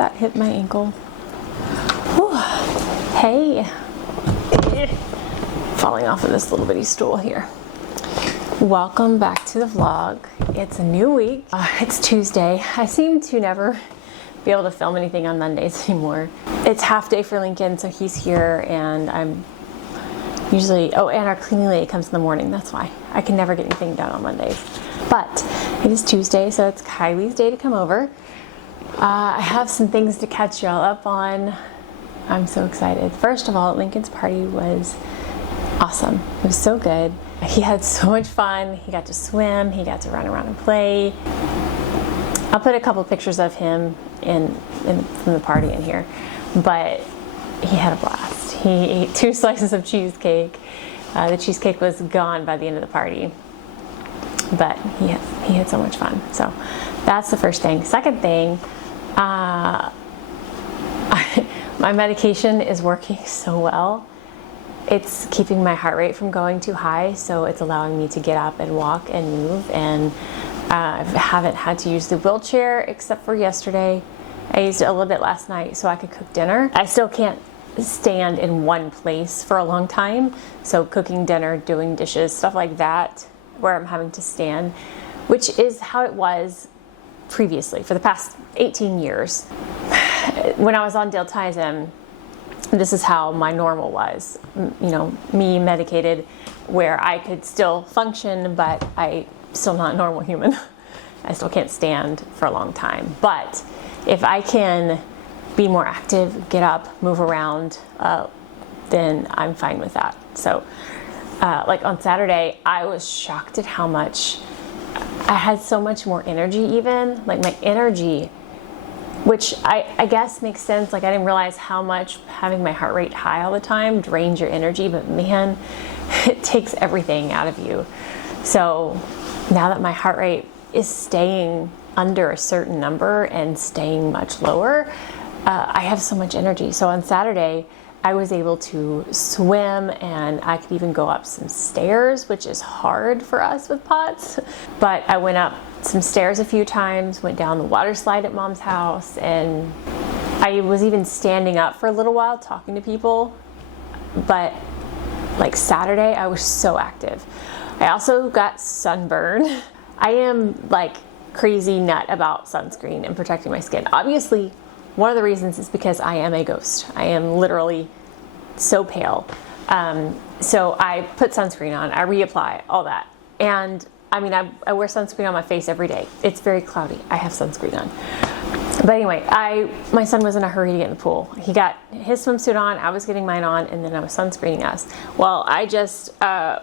that hit my ankle. Whew. Hey. Falling off of this little bitty stool here. Welcome back to the vlog. It's a new week. It's Tuesday. I seem to never be able to film anything on Mondays anymore. It's half day for Lincoln, so he's here, and I'm usually, and our cleaning lady comes in the morning. That's why I can never get anything done on Mondays. But it is Tuesday, so it's Kylie's day to come over. I have some things to catch y'all up on. I'm so excited. First of all, Lincoln's party was awesome. It was so good. He had so much fun. He got to swim. He got to run around and play. I'll put a couple pictures of him from the party in here. But he had a blast. He ate 2 slices of cheesecake. The cheesecake was gone by the end of the party. But he had so much fun. So that's the first thing. Second thing, my medication is working so well. It's keeping my heart rate from going too high, so it's allowing me to get up and walk and move, and I haven't had to use the wheelchair except for yesterday. I used it a little bit last night so I could cook dinner. I still can't stand in one place for a long time, so cooking dinner, doing dishes, stuff like that, where I'm having to stand, which is how it was previously for the past 18 years. When I was on diltiazem, this is how my normal was, me medicated, where I could still function, but I'm still not a normal human. I still can't stand for a long time. But if I can be more active, get up, move around, then I'm fine with that. So like on Saturday, I was shocked at how much I had so much more energy even. Like my energy, which I guess makes sense. Like I didn't realize how much having my heart rate high all the time drains your energy, but man, it takes everything out of you. So now that my heart rate is staying under a certain number and staying much lower, I have so much energy. So on Saturday, I was able to swim, and I could even go up some stairs, which is hard for us with POTS. But I went up some stairs a few times, went down the water slide at Mom's house, and I was even standing up for a little while talking to people. But like Saturday, I was so active. I also got sunburn. I am like crazy nut about sunscreen and protecting my skin. Obviously, one of the reasons is because I am a ghost. I am literally so pale. So I put sunscreen on, I reapply, all that. And I mean, I wear sunscreen on my face every day. It's very cloudy. I have sunscreen on. But anyway, my son was in a hurry to get in the pool. He got his swimsuit on, I was getting mine on, and then I was sunscreening us. Well, I just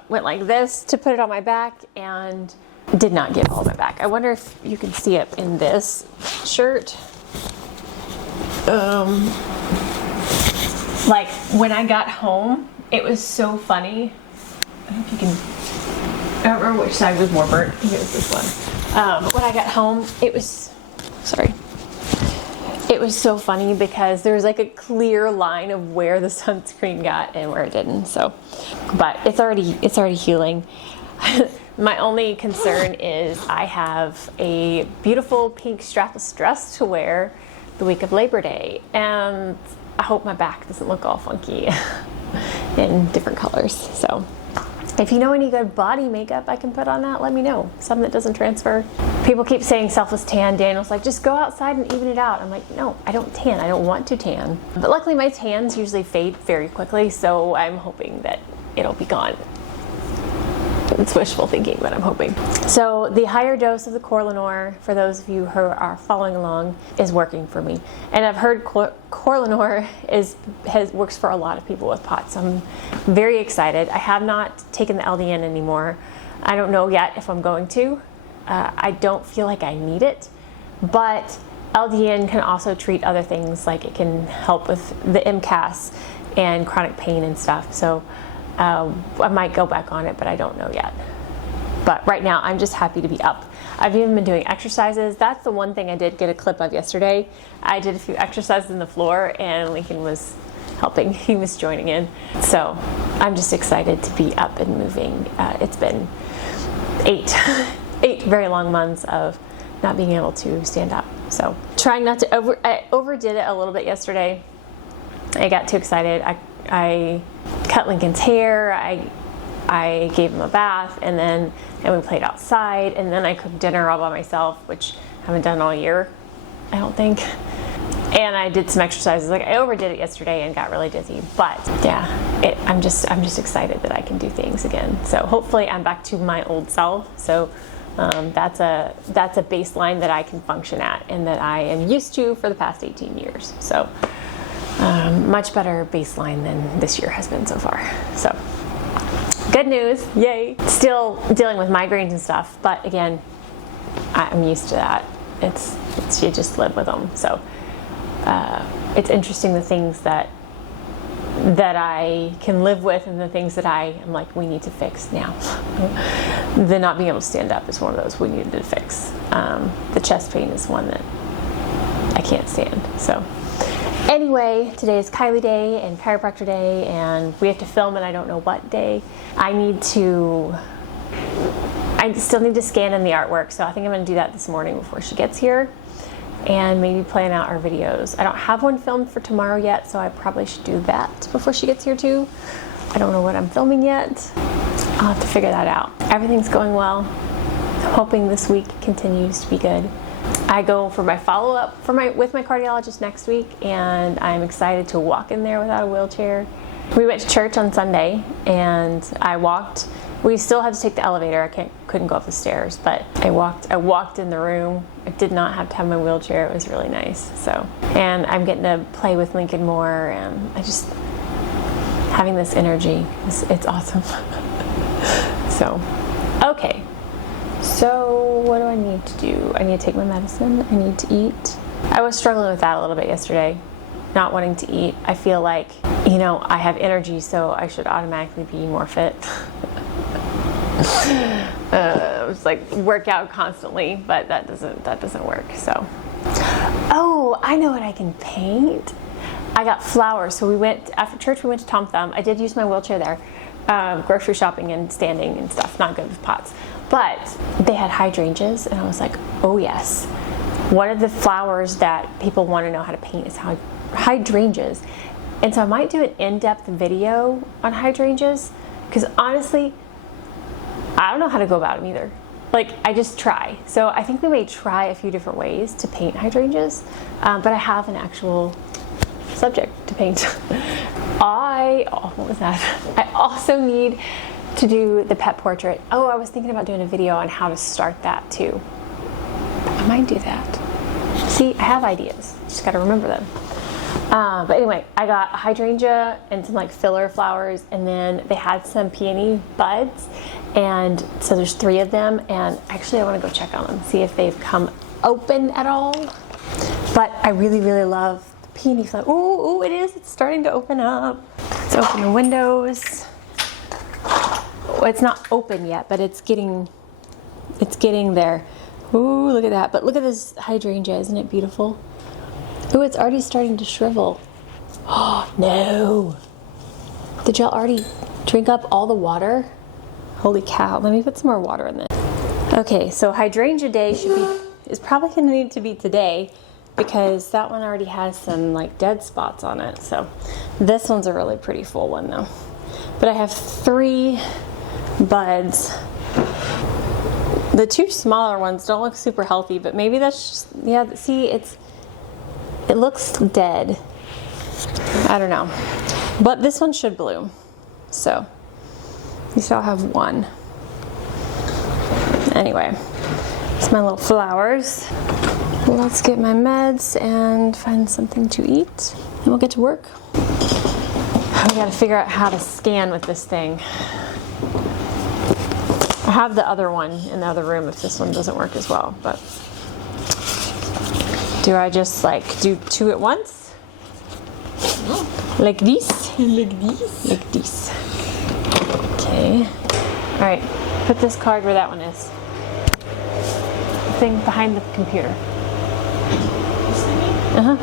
went like this to put it on my back and did not get all of my back. I wonder if you can see it in this shirt. Like when I got home, it was so funny. I don't know if you can, I don't remember which side was more burnt. I think it was this one. When I got home, it was so funny because there's like a clear line of where the sunscreen got and where it didn't. So, but it's already healing. My only concern is I have a beautiful pink strapless dress to wear the week of Labor Day, and I hope my back doesn't look all funky in different colors. So if you know any good body makeup I can put on that, let me know. Something that doesn't transfer. People keep saying selfless tan. Daniel's like, just go outside and even it out. I'm like, no, I don't tan. I don't want to tan. But luckily my tans usually fade very quickly, so I'm hoping that it'll be gone. It's wishful thinking, but I'm hoping. So the higher dose of the Corlinor, for those of you who are following along, is working for me. And I've heard Corlinor works for a lot of people with POTS. So I'm very excited. I have not taken the LDN anymore. I don't know yet if I'm going to. I don't feel like I need it, but LDN can also treat other things, like it can help with the MCAS and chronic pain and stuff. So I might go back on it, but I don't know yet. But right now, I'm just happy to be up. I've even been doing exercises. That's the one thing I did get a clip of yesterday. I did a few exercises on the floor, and Lincoln was helping. He was joining in. So I'm just excited to be up and moving. It's been eight very long months of not being able to stand up. So trying not to I overdid it a little bit yesterday. I got too excited. I cut Lincoln's hair. I gave him a bath, and we played outside, and then I cooked dinner all by myself, which I haven't done all year, I don't think. And I did some exercises. Like, I overdid it yesterday and got really dizzy. But yeah, I'm just excited that I can do things again. So hopefully I'm back to my old self. So that's a baseline that I can function at and that I am used to for the past 18 years. So much better baseline than this year has been so far. So good news, yay! Still dealing with migraines and stuff, but again, I'm used to that. It's you just live with them. So it's interesting the things that I can live with and the things that I am like, we need to fix now. The not being able to stand up is one of those we needed to fix. The chest pain is one that I can't stand. So anyway, today is Kylie Day and chiropractor day, and we have to film, and I don't know what day. I still need to scan in the artwork, so I think I'm going to do that this morning before she gets here, and maybe plan out our videos. I don't have one filmed for tomorrow yet, so I probably should do that before she gets here too. I don't know what I'm filming yet. I'll have to figure that out. Everything's going well. I'm hoping this week continues to be good. I go for my follow-up with my cardiologist next week, and I'm excited to walk in there without a wheelchair. We went to church on Sunday, and I walked. We still had to take the elevator. I couldn't go up the stairs, but I walked in the room. I did not have to have my wheelchair. It was really nice. So, and I'm getting to play with Lincoln more, and having this energy, it's awesome. So, okay. So what do I need to do? I need to take my medicine. I need to eat. I was struggling with that a little bit yesterday, not wanting to eat. I feel like, I have energy, so I should automatically be more fit. It's like work out constantly, but that doesn't work. So, oh, I know what I can paint. I got flowers. So after church, we went to Tom Thumb. I did use my wheelchair there, grocery shopping and standing and stuff. Not good with pots. But they had hydrangeas, and I was like, oh yes. One of the flowers that people want to know how to paint is hydrangeas. And so I might do an in-depth video on hydrangeas, because honestly, I don't know how to go about them either. Like, I just try. So I think we may try a few different ways to paint hydrangeas, but I have an actual subject to paint. What was that? I also need to do the pet portrait. Oh, I was thinking about doing a video on how to start that too. I might do that. See, I have ideas. Just got to remember them. But anyway, I got a hydrangea and some like filler flowers, and then they had some peony buds, and so there's 3 of them, and actually I want to go check on them, see if they've come open at all. But I really, really love the peony flower. Ooh, it is. It's starting to open up. Let's open the windows. Well, it's not open yet, but it's getting there. Ooh, look at that. But look at this hydrangea. Isn't it beautiful? Ooh, it's already starting to shrivel. Oh, no. Did y'all already drink up all the water? Holy cow. Let me put some more water in this. Okay, so hydrangea day is probably going to need to be today, because that one already has some like dead spots on it. So this one's a really pretty full one though. But I have 3 buds. The 2 smaller ones don't look super healthy, but maybe that's just, yeah, see, it looks dead. I don't know. But this one should bloom. So you still have 1. Anyway, it's my little flowers. Let's get my meds and find something to eat, and we'll get to work. We gotta figure out how to scan with this thing. I have the other one in the other room if this one doesn't work as well, but do I just like do 2 at once? Like this? Like this? Like this. Okay. All right, put this card where that one is. The thing behind the computer.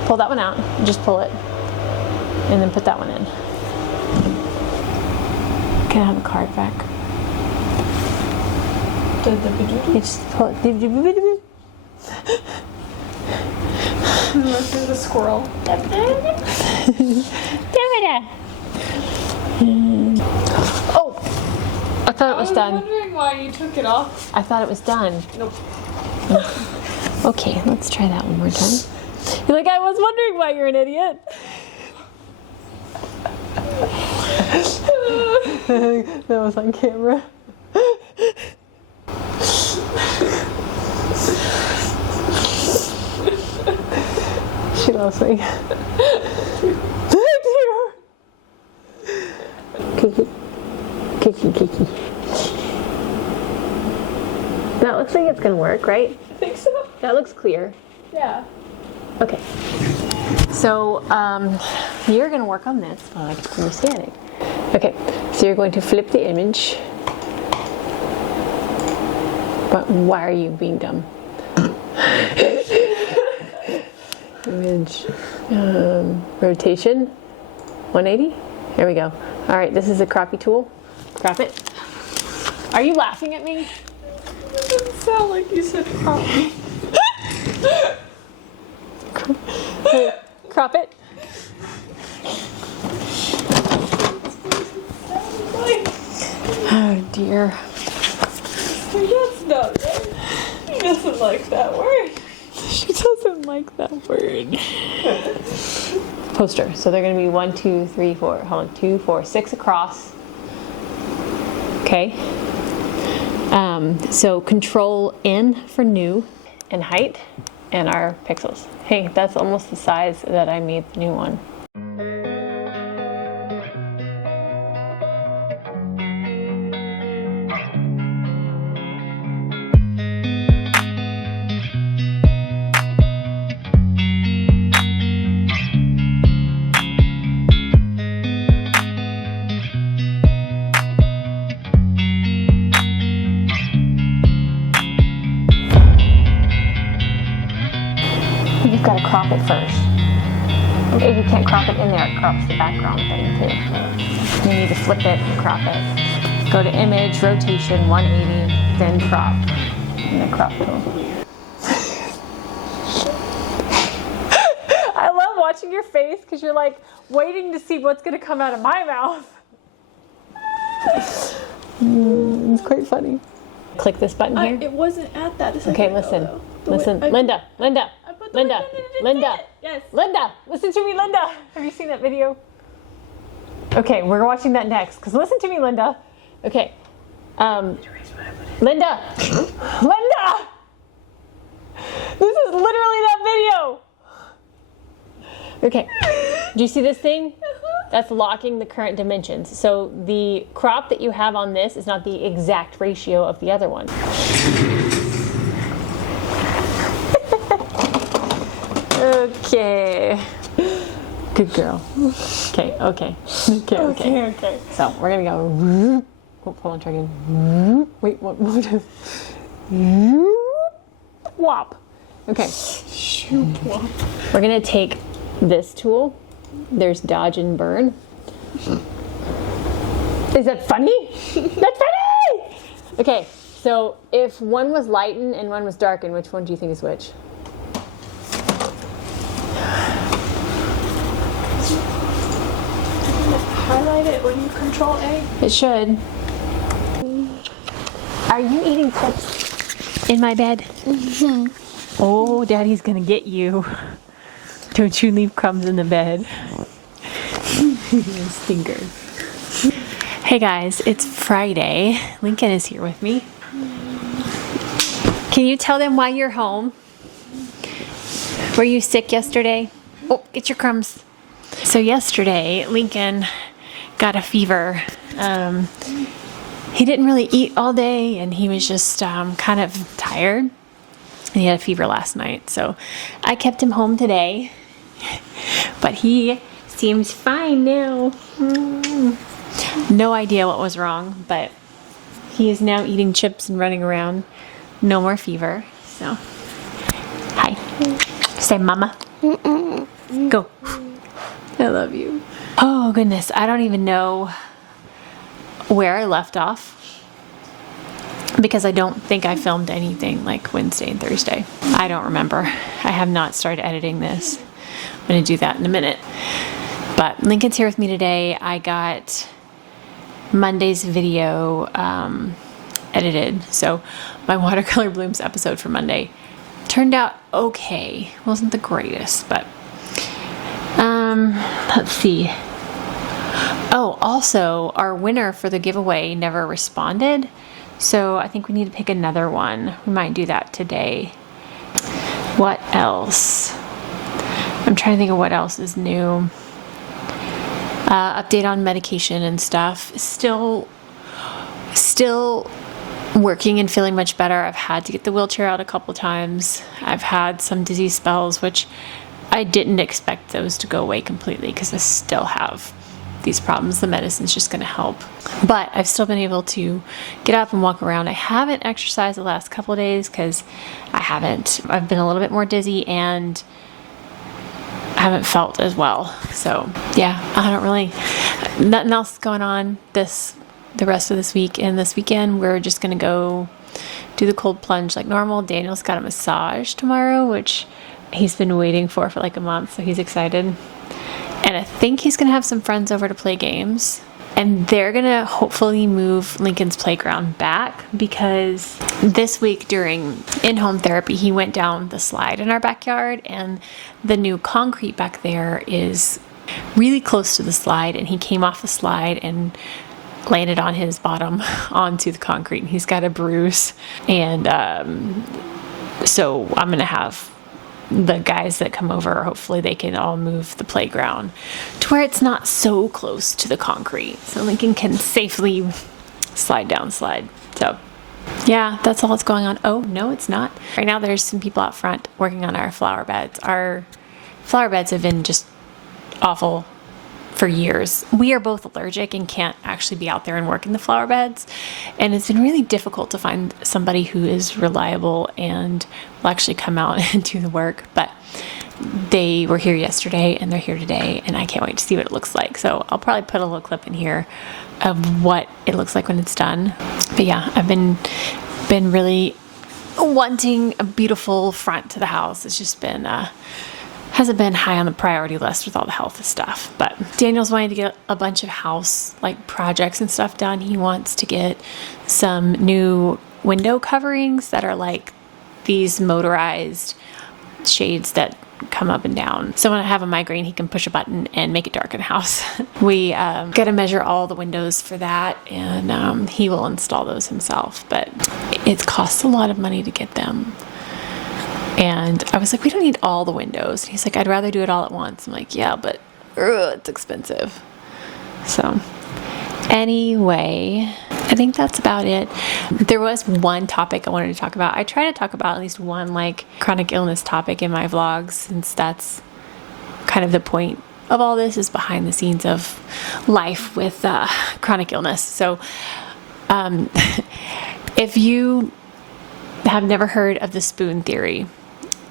Pull that one out. Just pull it. And then put that one in. Can I have a card back? You just pull it. Unless there's a squirrel. Oh! I thought it was done. I was wondering why you took it off. I thought it was done. Nope. Okay, let's try that one more time. You're like, I was wondering why you're an idiot. That was on camera. She loves me. Thank you. Kiki. Kiki, Kiki. That looks like it's gonna work, right? I think so. That looks clear. Yeah. Okay. So, you're gonna work on this while I'm standing. Okay, so you're going to flip the image. But why are you being dumb? Image, rotation, 180. There we go. All right, this is a croppy tool. Crop it. Are you laughing at me? It didn't sound like you said copy. Crop it. Oh dear. That's not right. He doesn't like that word. She doesn't like that word. Poster. So they're going to be 1, 2, 3, 4. Hold on. 2, 4, 6 across. Okay. So Control N for new and height and our pixels. Hey, that's almost the size that I made the new one. You've got to crop it first. If you can't crop it in there, it crops the background thing too. You need to flip it and crop it. Go to image, rotation, 180, then crop. And the crop tool. I love watching your face because you're like waiting to see what's going to come out of my mouth. It's quite funny. Click this button here. It wasn't at that. Okay, listen. Listen. Linda. Yes. Linda, listen to me, Linda. Have you seen that video? Okay, we're watching that next. Because listen to me, Linda. Okay. Linda. Linda! This is literally that video. Okay. Do you see this thing? That's locking the current dimensions. So the crop that you have on this is not the exact ratio of the other one. Okay. Good girl. Okay. So we're gonna go. Oh, hold on, try again. Wait, what? Whop. Okay. We're gonna take this tool. There's dodge and burn. Is that funny? That's funny! Okay, so if one was lighten and one was darken, which one do you think is which? Highlight it when you Control A. It should. Are you eating chips in my bed? Mm-hmm. Oh, Daddy's gonna get you. Don't you leave crumbs in the bed. Stinker. Hey guys, it's Friday. Lincoln is here with me. Can you tell them why you're home? Were you sick yesterday? Oh, get your crumbs. So yesterday, Lincoln got a fever. He didn't really eat all day and he was just kind of tired. And he had a fever last night. So I kept him home today. But he seems fine now. No idea what was wrong, but he is now eating chips and running around. No more fever. So, hi. Say mama. Go. I love you. Oh goodness, I don't even know where I left off because I don't think I filmed anything like Wednesday and Thursday. I don't remember. I have not started editing this. I'm going to do that in a minute. But Lincoln's here with me today. I got Monday's video edited. So my watercolor blooms episode for Monday turned out okay. Wasn't the greatest, but let's see. Oh, also our winner for the giveaway never responded. So I think we need to pick another one. We might do that today. What else? I'm trying to think of what else is new. Update on medication and stuff. Still working and feeling much better. I've had to get the wheelchair out a couple times. I've had some dizzy spells, which I didn't expect those to go away completely because I still have these problems. The medicine's just going to help. But I've still been able to get up and walk around. I haven't exercised the last couple of days because I've been a little bit more dizzy and I haven't felt as well. So yeah, nothing else going on the rest of this week. And this weekend, we're just going to go do the cold plunge like normal. Daniel's got a massage tomorrow, which he's been waiting for like a month. So he's excited. And I think he's going to have some friends over to play games. And they're going to hopefully move Lincoln's playground back because this week during in-home therapy, he went down the slide in our backyard and the new concrete back there is really close to the slide, and he came off the slide and landed on his bottom onto the concrete, and he's got a bruise. And so I'm going to have the guys that come over, hopefully they can all move the playground to where it's not so close to the concrete, so Lincoln can safely slide down slide. So yeah, that's all that's going on. Oh no, it's not. Right now there's some people out front working on our flower beds. Our flower beds have been just awful for years. We are both allergic and can't actually be out there and work in the flower beds. And it's been really difficult to find somebody who is reliable and will actually come out and do the work. But they were here yesterday and they're here today, and I can't wait to see what it looks like. So I'll probably put a little clip in here of what it looks like when it's done. But yeah, I've been really wanting a beautiful front to the house. It's just been hasn't been high on the priority list with all the health stuff. But Daniel's wanting to get a bunch of house like projects and stuff done. He wants to get some new window coverings that are like these motorized shades that come up and down. So when I have a migraine, he can push a button and make it dark in the house. We got to measure all the windows for that, and he will install those himself. But it costs a lot of money to get them. And I was like, we don't need all the windows. And he's like, I'd rather do it all at once. I'm like, yeah, but it's expensive. So anyway, I think that's about it. There was one topic I wanted to talk about. I try to talk about at least one like chronic illness topic in my vlogs, since that's kind of the point of all this, is behind the scenes of life with chronic illness. So if you have never heard of the spoon theory,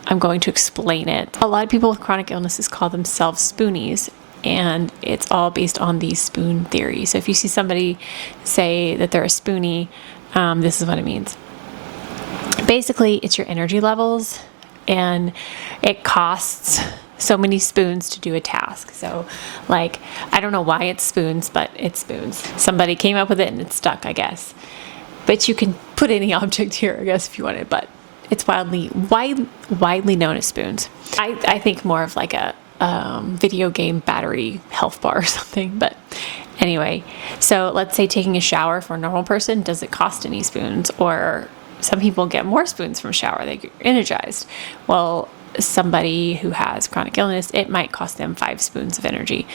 I'm going to explain it. A lot of people with chronic illnesses call themselves spoonies, and it's all based on the spoon theory. So if you see somebody say that they're a spoonie, this is what it means. Basically, it's your energy levels, and it costs so many spoons to do a task. So like, I don't know why it's spoons, but it's spoons. Somebody came up with it and it stuck, I guess. But you can put any object here, I guess, if you wanted, but it's widely known as spoons. I think more of like a video game battery health bar or something. But anyway, so let's say taking a shower for a normal person, does it cost any spoons? Or some people get more spoons from a shower, they get energized. Well, somebody who has chronic illness, it might cost them 5 spoons of energy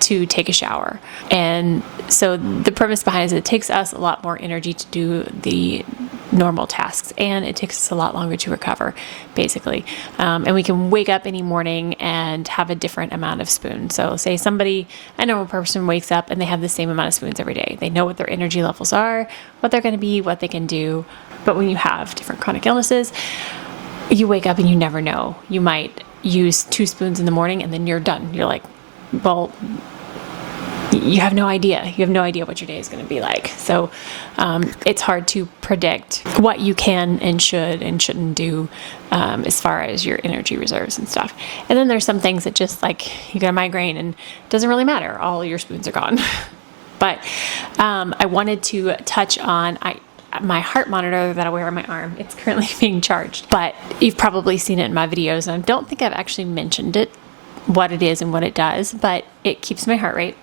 to take a shower. And so the premise behind it is it takes us a lot more energy to do the normal tasks, and it takes us a lot longer to recover, basically. And we can wake up any morning and have a different amount of spoons. So say a normal person wakes up and they have the same amount of spoons every day. They know what their energy levels are, what they're going to be, what they can do. But when you have different chronic illnesses, you wake up and you never know. You might use 2 spoons in the morning and then you're done. You're like, well, you have no idea. You have no idea what your day is going to be like. So it's hard to predict what you can and should and shouldn't do as far as your energy reserves and stuff. And then there's some things that just like you get a migraine and it doesn't really matter. All your spoons are gone. But I wanted to touch on my heart monitor that I wear on my arm. It's currently being charged, but you've probably seen it in my videos, and I don't think I've actually mentioned it, what it is and what it does, but it keeps my heart rate.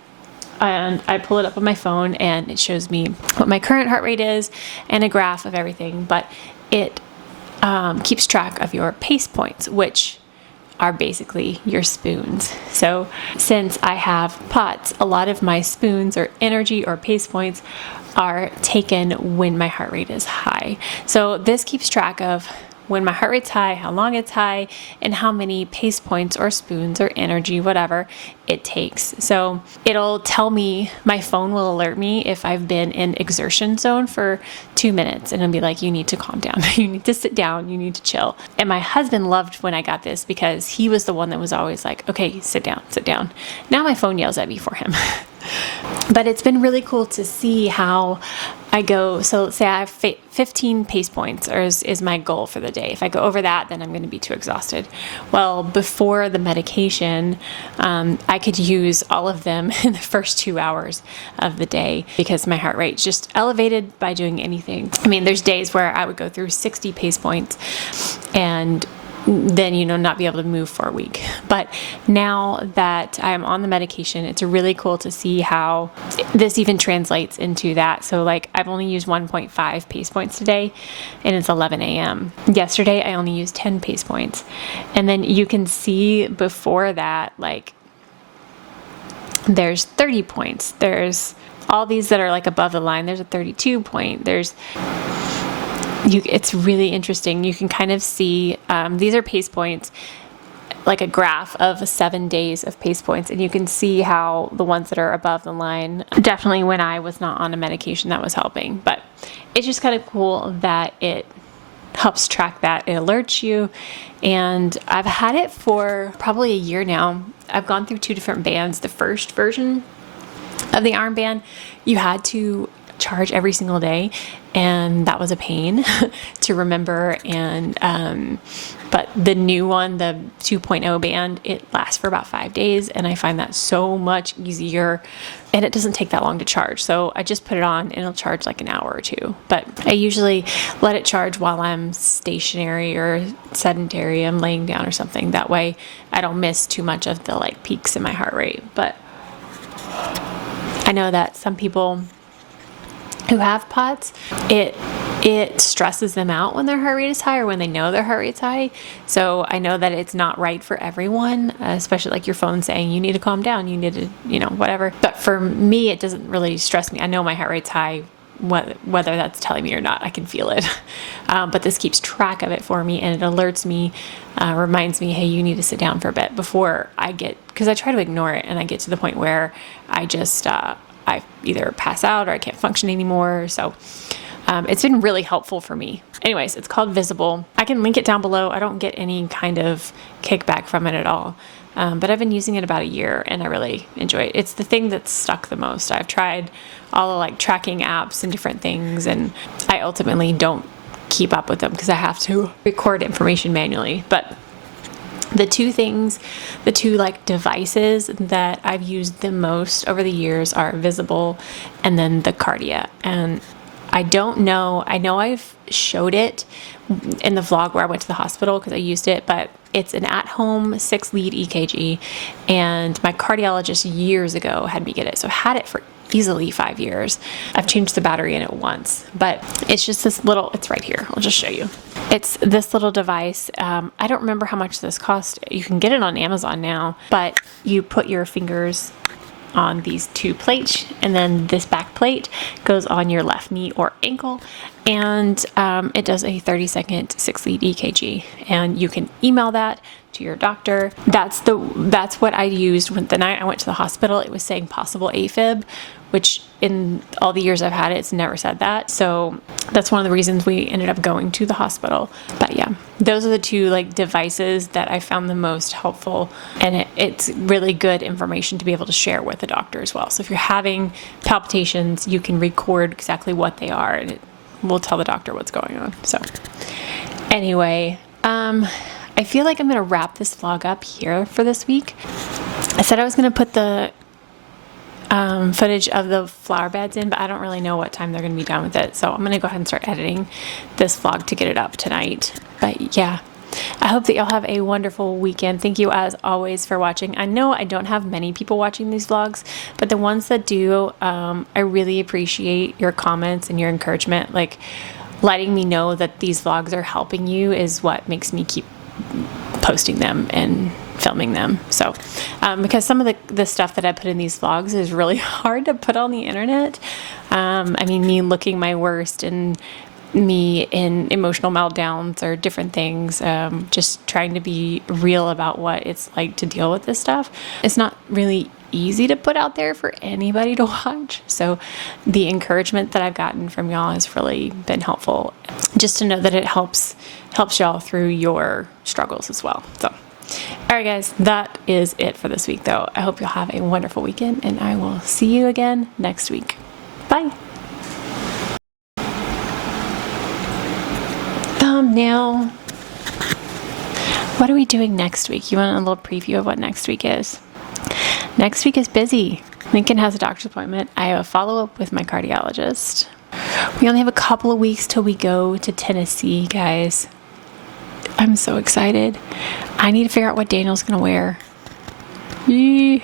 And I pull it up on my phone and it shows me what my current heart rate is and a graph of everything, but it keeps track of your pace points, which are basically your spoons. So since I have POTS, a lot of my spoons or energy or pace points are taken when my heart rate is high. So this keeps track of when my heart rate's high, how long it's high, and how many pace points or spoons or energy, whatever it takes. So it'll tell me, my phone will alert me if I've been in exertion zone for 2 minutes, and it'll be like, you need to calm down, you need to sit down, you need to chill. And my husband loved when I got this because he was the one that was always like, okay, sit down, sit down. Now my phone yells at me for him. But it's been really cool to see how I go. So let's say I have 15 pace points is my goal for the day. If I go over that, then I'm going to be too exhausted. Well, before the medication, I could use all of them in the first 2 hours of the day because my heart rate just elevated by doing anything. I mean, there's days where I would go through 60 pace points and then, not be able to move for a week. But now that I'm on the medication, it's really cool to see how this even translates into that. So like I've only used 1.5 pace points today and it's 11 a.m. Yesterday, I only used 10 pace points. And then you can see before that, like there's 30 points. There's all these that are like above the line. There's a 32 point. It's really interesting. You can kind of see, these are pace points, like a graph of 7 days of pace points. And you can see how the ones that are above the line, definitely when I was not on a medication, that was helping. But it's just kind of cool that it helps track that. It alerts you. And I've had it for probably a year now. I've gone through 2 different bands. The first version of the armband, you had to charge every single day, and that was a pain to remember. And but the new one, the 2.0 band, it lasts for about 5 days, and I find that so much easier, and it doesn't take that long to charge. So I just put it on and it'll charge like an hour or 2, but I usually let it charge while I'm stationary or sedentary, I'm laying down or something. That way I don't miss too much of the like peaks in my heart rate. But I know that some people who have POTS, it stresses them out when their heart rate is high or when they know their heart rate's high. So I know that it's not right for everyone, especially like your phone saying you need to calm down, you need to, whatever. But for me, it doesn't really stress me. I know my heart rate's high, whether that's telling me or not, I can feel it. But this keeps track of it for me, and it alerts me, reminds me, hey, you need to sit down for a bit before because I try to ignore it, and I get to the point where I just, I either pass out or I can't function anymore. So it's been really helpful for me. Anyways, it's called Visible. I can link it down below. I don't get any kind of kickback from it at all. But I've been using it about a year and I really enjoy it. It's the thing that's stuck the most. I've tried all the like tracking apps and different things, and I ultimately don't keep up with them because I have to record information manually. But the two like devices that I've used the most over the years are Visible and then the Cardia. And I don't know, I know I've showed it in the vlog where I went to the hospital because I used it, but it's an at-home 6-lead EKG, and my cardiologist years ago had me get it. So I had it for easily 5 years. I've changed the battery in it once, but it's just this little, it's right here. I'll just show you. It's this little device. I don't remember how much this cost. You can get it on Amazon now, but you put your fingers on these 2 plates, and then this back plate goes on your left knee or ankle, and it does a 30-second 6-lead EKG, and you can email that to your doctor. That's what I used when the night I went to the hospital. It was saying possible AFib, which in all the years I've had it, it's never said that. So that's one of the reasons we ended up going to the hospital. But yeah, those are the two like devices that I found the most helpful, and it's really good information to be able to share with the doctor as well. So if you're having palpitations, you can record exactly what they are, and it will tell the doctor what's going on. So anyway, I feel like I'm gonna wrap this vlog up here for this week. I said I was gonna put the footage of the flower beds in, but I don't really know what time they're going to be done with it. So I'm going to go ahead and start editing this vlog to get it up tonight. But yeah, I hope that y'all have a wonderful weekend. Thank you as always for watching. I know I don't have many people watching these vlogs, but the ones that do, I really appreciate your comments and your encouragement. Like letting me know that these vlogs are helping you is what makes me keep posting them and filming them. So because some of the stuff that I put in these vlogs is really hard to put on the internet. I mean, me looking my worst and me in emotional meltdowns or different things, just trying to be real about what it's like to deal with this stuff. It's not really easy to put out there for anybody to watch. So the encouragement that I've gotten from y'all has really been helpful, just to know that it helps y'all through your struggles as well. So all right, guys, that is it for this week, though. I hope you'll have a wonderful weekend, and I will see you again next week. Bye. Thumbnail. What are we doing next week? You want a little preview of what next week is? Next week is busy. Lincoln has a doctor's appointment. I have a follow-up with my cardiologist. We only have a couple of weeks till we go to Tennessee, guys. I'm so excited. I need to figure out what Daniel's gonna wear. Yee.